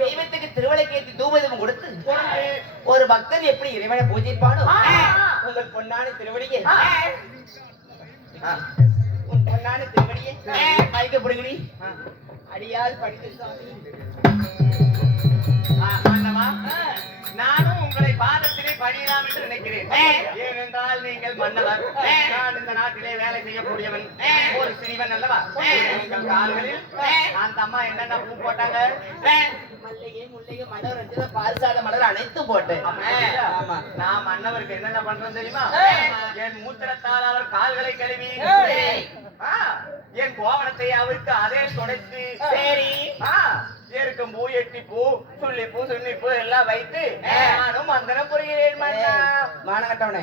தெய்வத்துக்கு திருவிளக்கேற்றி தூபதம் கொடுத்து ஒரு பக்தன் எப்படி இறைவனை பூஜிப்பானோ உங்கள் பொன்னான திருவடியை உன் பொன்னான திருவடியை மயக்கப்படுகிறீ அடியால் படித்து நானும் உங்களை பாதத்திலே பணியலாம் என்று நினைக்கிறேன். ஏனென்றால் நீங்கள் மன்னவர், நான் இந்த நாட்டிலே வேலை செய்யக்கூடியவன், ஒரு சிறிவன் அல்லவா? உங்கள் கால்களில் அந்த அம்மா என்னென்ன பூ போட்டாங்க? மல்லிகை, முல்லைகை, மலர், பாரிசாத மலர் அனைத்து போட்டேன். நான் மன்னவருக்கு என்னென்ன பண்றேன் தெரியுமா? என் மூத்திரத்தால் அவர் கால்களை கழுவி, என் கோவணத்தை அவருக்கு அதே துடைத்து, சரி இருக்கும் பூ, எட்டி பூ, சுள்ளி பூ, சுண்ணி பூ எல்லாம் வைத்து நானும் மந்திரம் புரிகிறேன். மானகட்டவனே,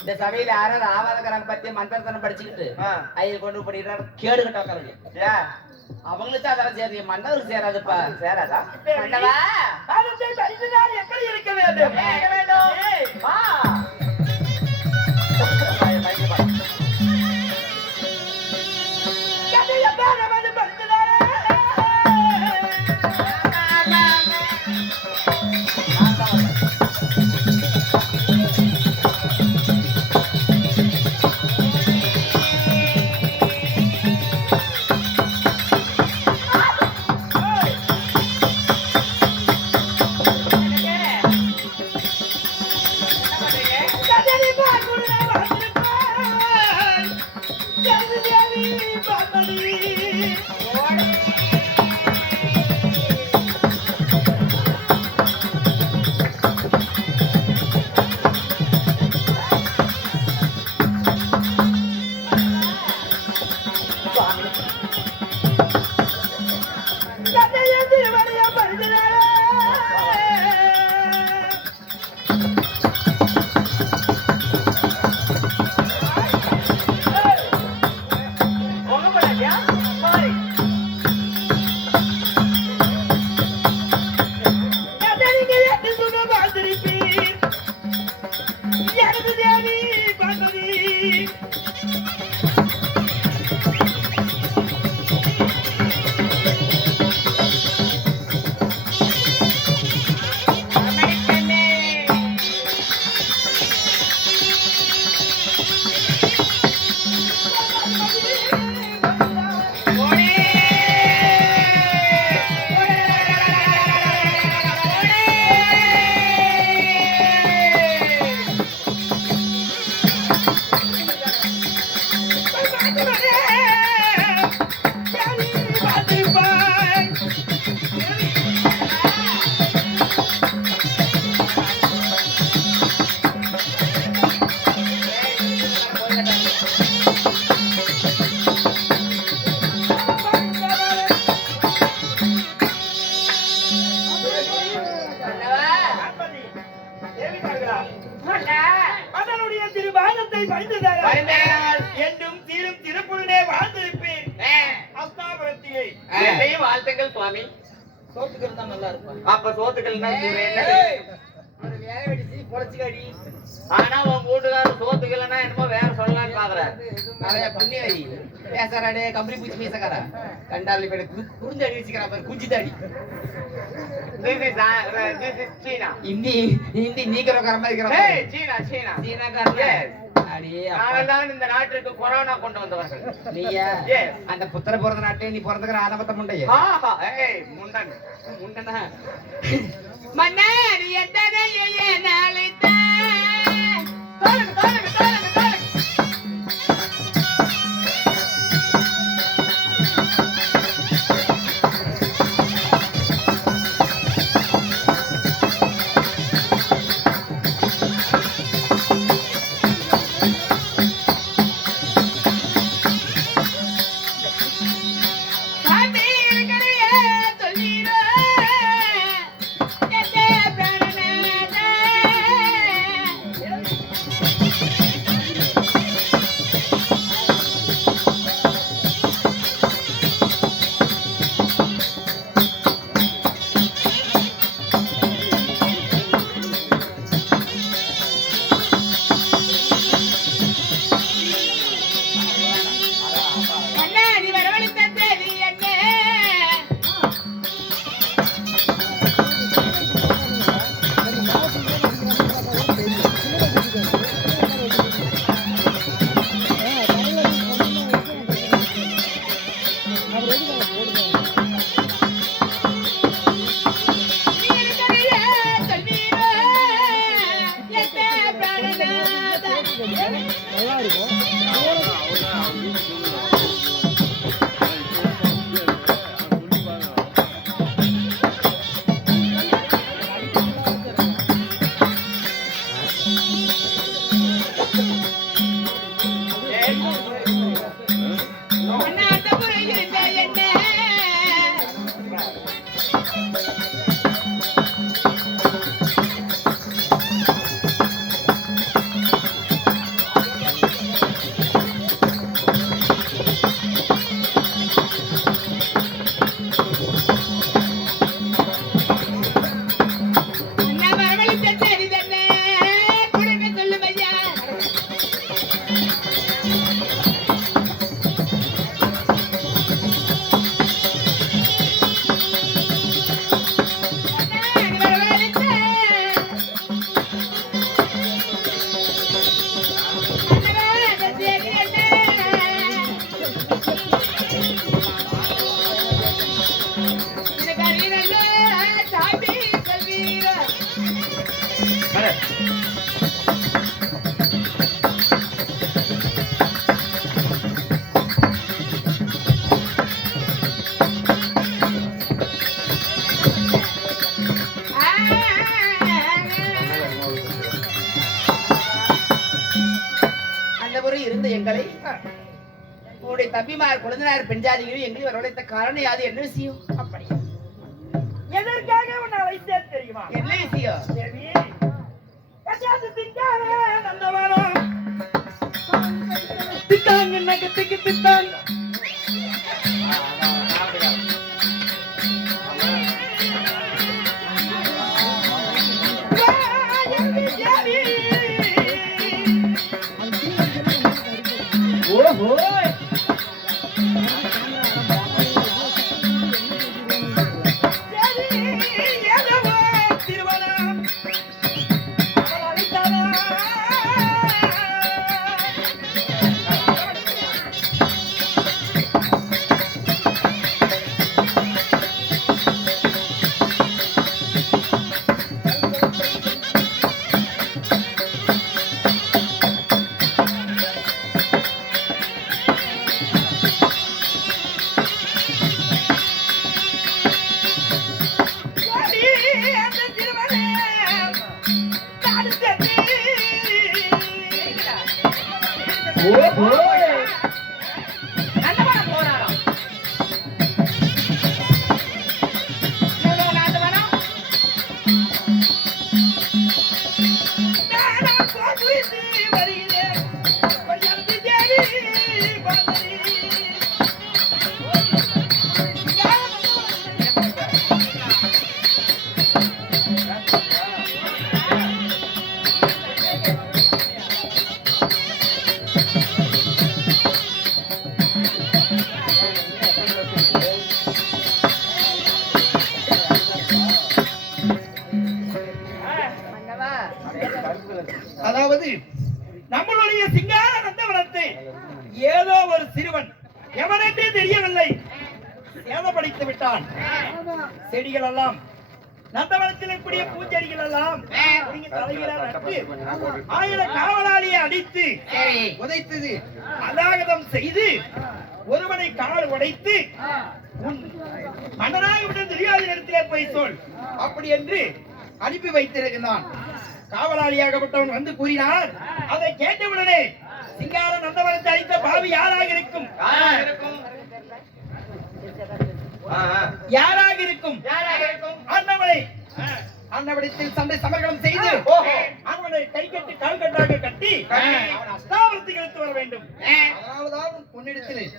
இந்த சபையில யாரும் ஆவாதகரங்க பத்தி மந்திரத்தனை படிச்சுக்கிட்டு ஐயர் கொண்டு படிக்கிறார் கேடு கட்டவங்க. அவங்களுக்கு அதெல்லாம் சேரு, மன்னவருக்கு சேராதுப்பா. சேராதா? மன்னவா எப்படி இருக்க வேண்டும்? என்றும் தீரும் திருப்புடனே வாழ்ந்திருப்பேன். வாழ்த்துக்கள் சுவாமி. சோத்துக்கு இருந்தா நல்லா இருக்கும். அப்ப சோத்துக்கள் பொழைச்சிக்காடி. ஆனா உன் வீட்டுக்காரர் சோத்துக்கலன்னா என்னமோ வேற சொல்லலாம்னு பாக்குறேன். புண்ணியடி பேசாராடே கம்பளி பூச்சி பேசக்காரா கண்டாவளி பேட குறுந்து அடி வச்சுக்கிறா பாரு குச்சி தாடி. இந்தி நீக்கிறக்கார மாதிரி இந்த நாட்டிற்கு கொரோனா கொண்டு வந்தவர்கள். நீயா அந்த புத்திர பிறந்த நாட்டே நீ பிறந்துக்கிற ஆனபத்த முண்டைய முண்டன் முண்டனா மன்னா நீ எத்தனை நாளைத்த நல்லா இருக்கும். இருந்த எங்களை உங்களுடைய தம்பிமார் குழந்தையார் பெண்ஜாதிகளும் எங்களையும் வரவழைத்த காரணம் யாது? என்ன விஷயம்? அப்படி எதற்காக உன்னை அழைத்தேன் தெரியுமா? என்ன விஷயம்? தேவி நந்தவனம் திட்டாங்க நகத்துக்கு திட்டாங்க அதாவது நம்மளுடைய சிங்கார நந்தவனத்தை ஏதோ ஒரு சிறுவன் எவனென்றே தெரியவில்லை சேதப்படுத்தி விட்டான். செடிகள் எல்லாம் நந்தவனத்தில் இருக்கக்கூடிய பூஞ்செடிகள் எல்லாம் தலையில நட்டு ஆயிரம் காவலாளியை அடித்து உதைத்தது அநாகதம் செய்து ஒருவனை கால் உடைத்து மன்னனாக விட தெரியாத இடத்திலே போய் சொல் அப்படி என்று அனுப்பி வைத்திருக்கிறான். காவலாளியாகப்பட்டவன் வந்து கூறினார். அதை கேட்டவுடனே சிங்கார நந்தவனத்தை அழித்த பாவி யாராக இருக்கும்? யாராக இருக்கும்? அண்ணவனை அண்ணவனத்தில் சண்டை சமர்கலம் செய்து அவனை கை கட்டி கால் கட்டாக கட்டி அவன் அஸ்தாபரத்துக்கு எடுத்து வர வேண்டும். அதனால்தான் உன்னிடத்தில்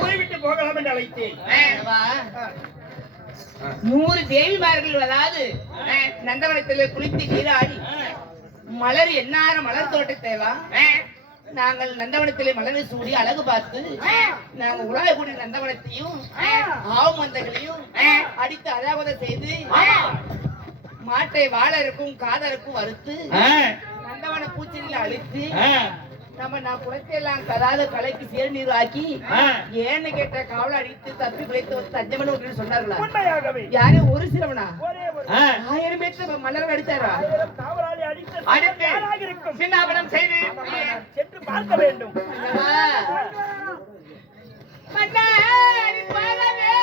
போய்விட்டு போகலாம் என்று அழைத்தேன். 100 தேவிமார்கள் அதாவது நந்தவனத்தில் குளித்து நீராடி மலர் என்னார மலர் தோட்டத்தை நாங்கள் நந்தவனத்திலே மலரை சூடி அழகு பார்த்து நாங்க உலாயக்கூடிய நந்தவனத்தையும் ஆவுமந்தங்களையும் அடித்து அதாவது செய்து மாட்டை வாழருக்கும் காதருக்கும் வறுத்து நந்தவன பூச்செடியில் அழித்து நான் குளத்தையெல்லாம் கதாத கலைக்கு சேர்நீர் ஆக்கி ஏன்னு கேட்ட காவலை அடித்து தப்பி பிழைத்து வந்து தஞ்சமன் விட்டு சொன்னார்களா? உண்மையாகவே யாரே ஒரு சிலவனா? ஒரே ஒரு 1000 பேர் மன்னர்கள் அடித்தாரா? காவலாளி அடித்து அடித்து யாராக இருக்கும் சின்னாபனம் செய்து சென்று பார்க்க வேண்டும். மன்னாரி பாலவே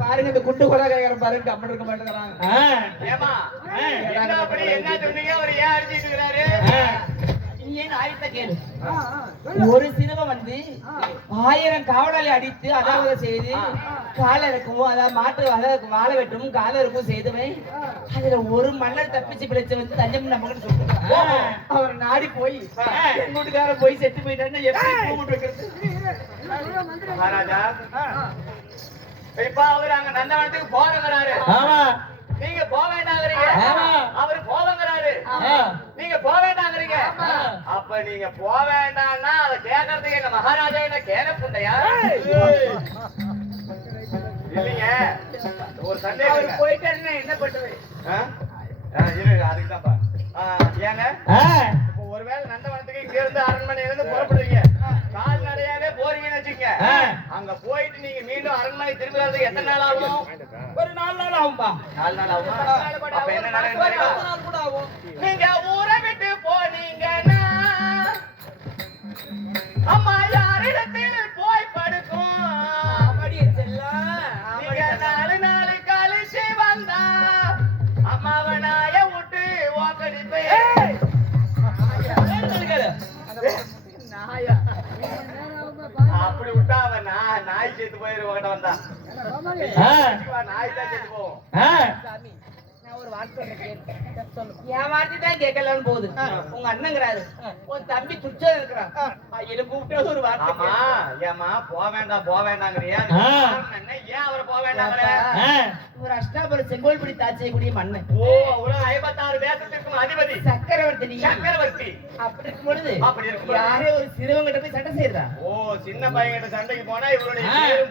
பாருங்க இந்த குண்டு கொலை கைகாரம் பாருங்க அப்படி இருக்க மாட்டேங்கிறாங்க. ஏமா என்ன அப்படி என்ன சொன்னீங்க? அவர் ஏன் அடிச்சிட்டு இருக்கிறாரு? நீ ஏன் ஆயத்த கேளு. ஒரு சிறுவன் வந்து 1000 காவலாளி அடித்து அதாவது செய்து கால இறக்கவும் அதாவது மாட்டு அதாவது வாழை வெட்டவும் கால இறக்கவும் செய்துவேன். அதுல ஒரு மன்னர் தப்பிச்சு பிழைச்சு வந்து தஞ்சம் நமக்கு சொல்றாங்க. அவர் நாடி போய் என் வீட்டுக்கார போய் செத்து போயிட்டாருன்னா எப்படி கூப்பிட்டு வைக்கிறது? மகாராஜா இப்ப அவர் அங்க நந்தவனத்துக்கு போறங்கிறாரு. நீங்க போக வேண்டாங்கிறீங்க. அவரு போவங்கிறாரு. நீங்க போக வேண்டாங்கிறீங்க. அப்ப நீங்க போக வேண்டாம்னா அதை கேட்கறதுக்கு எங்க மகாராஜா என்ன கேன புண்டையா? இல்லைங்க ஒரு சந்தேகம். போயிட்டாருன்னா என்ன பண்ணுவேன்? அதுக்குதான்ப்பா. ஏங்க இப்போ ஒருவேளை நந்தவனத்துக்கு இங்க இருந்து அரண்மனையில இருந்து புறப்படுவீங்க, கால்நடையாவே போறீங்கன்னு வச்சுக்க. அங்க போயிட்டு நீங்க மீண்டும் அரண்மனை திரும்பி வரதுக்கு எத்தனை நாள் ஆகும்? ஒரு 4 நாள் ஆகும்பா. 4 நாள் ஆகுமா? அப்ப என்ன நடக்கும் தெரியுமா? கூட ஆகும். நீங்க ஊரை விட்டு போனீங்கன்னா அம்மா யாரிடத்தில் போய் படுக்கும்? அப்படியே செல்லம். நீங்க 4 நாள் கழிச்சு வந்தா அம்மாவை நாய விட்டு ஓக்கடிப்பே. நாயா அப்படி விட்டா அவன் நாய் செத்து போயிருவாங்க வந்தா. நாய் தான் செத்து போவோம். சாமி நான் ஒரு வார்த்தை கேட்கிறேன். என் வார்த்தை தான் கேட்கலன்னு போகுது. உங்க அண்ணங்கிறாரு, உன் தம்பி துச்சா இருக்கிறான். இதை கூப்பிட்டு ஒரு வார்த்தை. ஆமா ஏமா போக வேண்டாங்கிறியா? என்ன ஏன் அவரை போக வேண்டாங்கிற? ஒரு அஷ்டாபுரம் செங்கோல்படி தாட்சியக்கூடிய மன்னன். ஓ உலக 56 தேசத்திற்கும் அதிபதி சக்கரவர்த்தி. சக்கரவர்த்தி. அப்படி இருக்கும் பொழுது அப்படி யாரே ஒரு சிறுவங்கிட்ட போய் சண்டை செய்யறா. ஓ சின்ன பையன்கிட்ட சண்டைக்கு போனா இவருடைய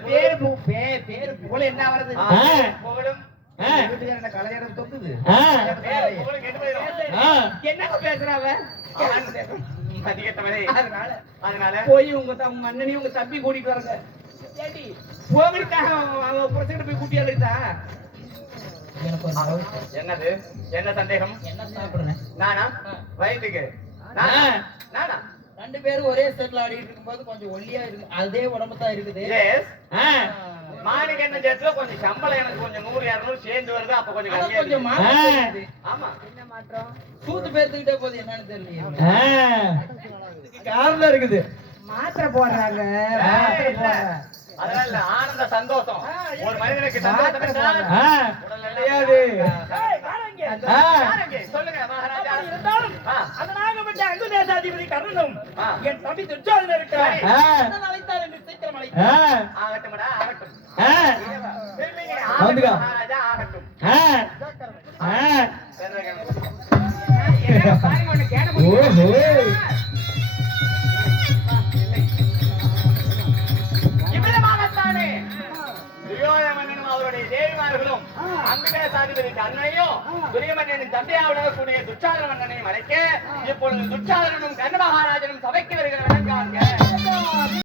பேரு புகழ் என்ன வருது? புகழும் வீட்டுக்காரன் என்ன கலைஞரம் தொங்குது ஏய், உங்களுக்கு கெட்டு போயிடும். என்னங்க பேசுறாவ மதிக்கத்தவரே. அதனால அதனால போய் உங்க அண்ணனையும் உங்க தம்பி கூட்டிட்டு வரங்க ஏடி போகிட்டா அவன் புரட்சிட்டு போய் கூட்டி அழைத்தா எனக்கு ஒரு doubt. என்னது என்ன சந்தேகம்? என்ன சாப்பிடுறேன் நானா வயிற்றுக்கு நானா ரெண்டு பேரும் ஒரே செட்ல ஆடிட்டு இருக்கும்போது கொஞ்சம் ஒல்லியா இருக்கு அதே உடம்பு தான் இருக்குது எஸ் மாணிக்க என்ன சேர்த்துல கொஞ்சம் சம்பளம் எனக்கு கொஞ்சம் 100 200 சேர்ந்து வருது அப்ப கொஞ்சம் ஆனா கம்மியா கொஞ்சம் இருக்கு. மாற்றம் தெரியுது. ஆமா என்ன மாற்றம் சூத்து பேர்த்துக்கிட்டே போகுது என்னன்னு தெரியல காரணம் இருக்குது மாத்திரை போடுறாங்க மாத்திரை போடுறாங்க அதனால இல்ல, ஆனந்த சந்தோஷம் ஒரு மனிதனுக்கு சந்தோஷம் என்றால் உடல் கிடையாது. யாருங்க? சொல்லுங்க மகாராஜா. இருந்தாலும் ஆ. அந்த நாகப்பட்ட அங்கு தேசாதிபதி கர்ணனும் ஆ. என் தம்பி துச்சாதனன் இருக்கிறார். சரி. அதனால் அழைத்தார் என்று சீக்கிரம் அழைத்தார். ஆகட்டும்டா ஆகட்டும் இல்லைங்க, வந்துக்கோ. ஆகட்டும் மகாராஜா ஆகட்டும் இவ்விதமாகத்தானே துரியோதனனும் அவருடைய தேவிமார்களும் அங்குதேசாதிபதி கர்ணனையும் துரியமன்னனின் தந்தையாவுடன் கூடிய துச்சாதன மன்னனையும் அழைக்க இப்பொழுது துச்சாதனனும் கர்ண மகாராஜனும் சபைக்கு வருகிற காண்க